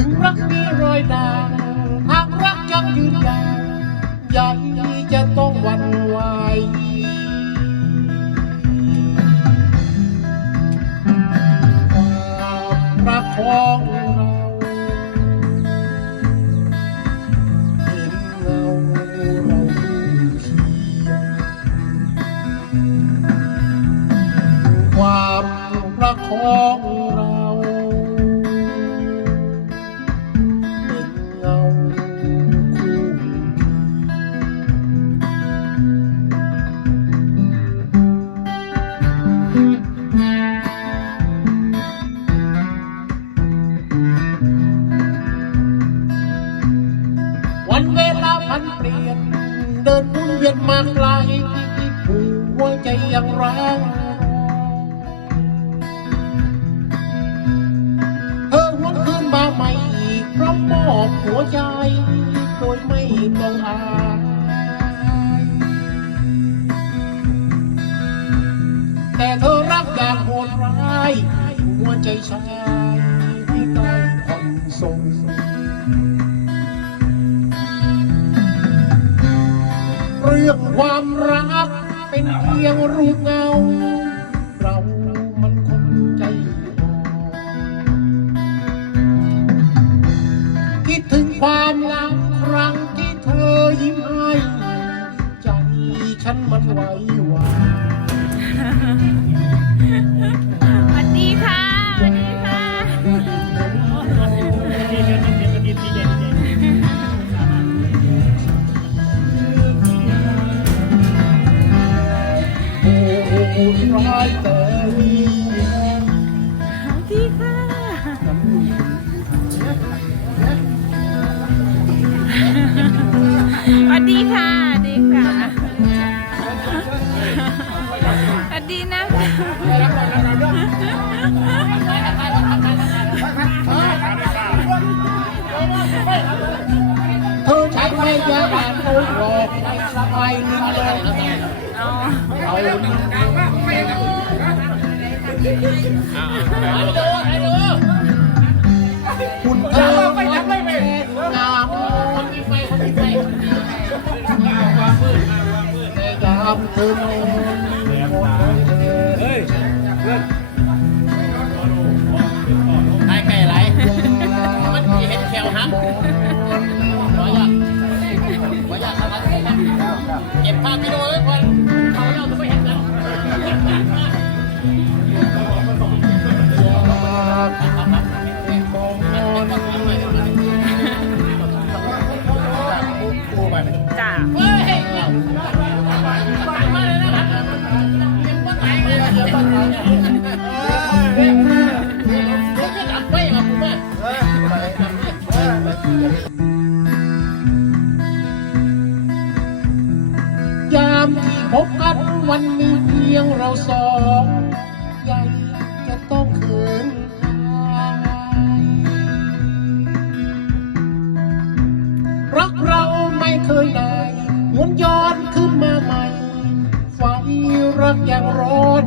ถึงรักมีรอยด่างหากรักยังยืนยาวใหญ่จะต้องหวันไหวความรักของเราเห็นเงาเราคู่เคียงความรักของ วันเวลาพันเปลี่ยน เดินมุนเวียนมาไกลหัวใจยังร้างเธอหวนคืนมาใหม่อีกพร้อมมอบหัวใจ โดยไม่ต้องอายแต่เธอรักอย่างโหดร้ายหัวใจชายที่ต้องผ่อนสง เรื่องความรักเป็นเพียงรูปเงา เรามันคนใจอ่อนคิดถึงความรักครั้งที่เธอยิ้มให้ใจฉันมันไหวหวา ใช้ไม่ยาบานโกงหลอกให้สบายลิ้นเลยเอาหนึ่งคุณเธอไม่ไม่เป็นงามคนมีไฟคนมีไฟแต่ยามเธอนอนหมด ฮ้ยจาคุณแม่ยามที่พบกันวันมีเพียงเราสอง รักยังร้อน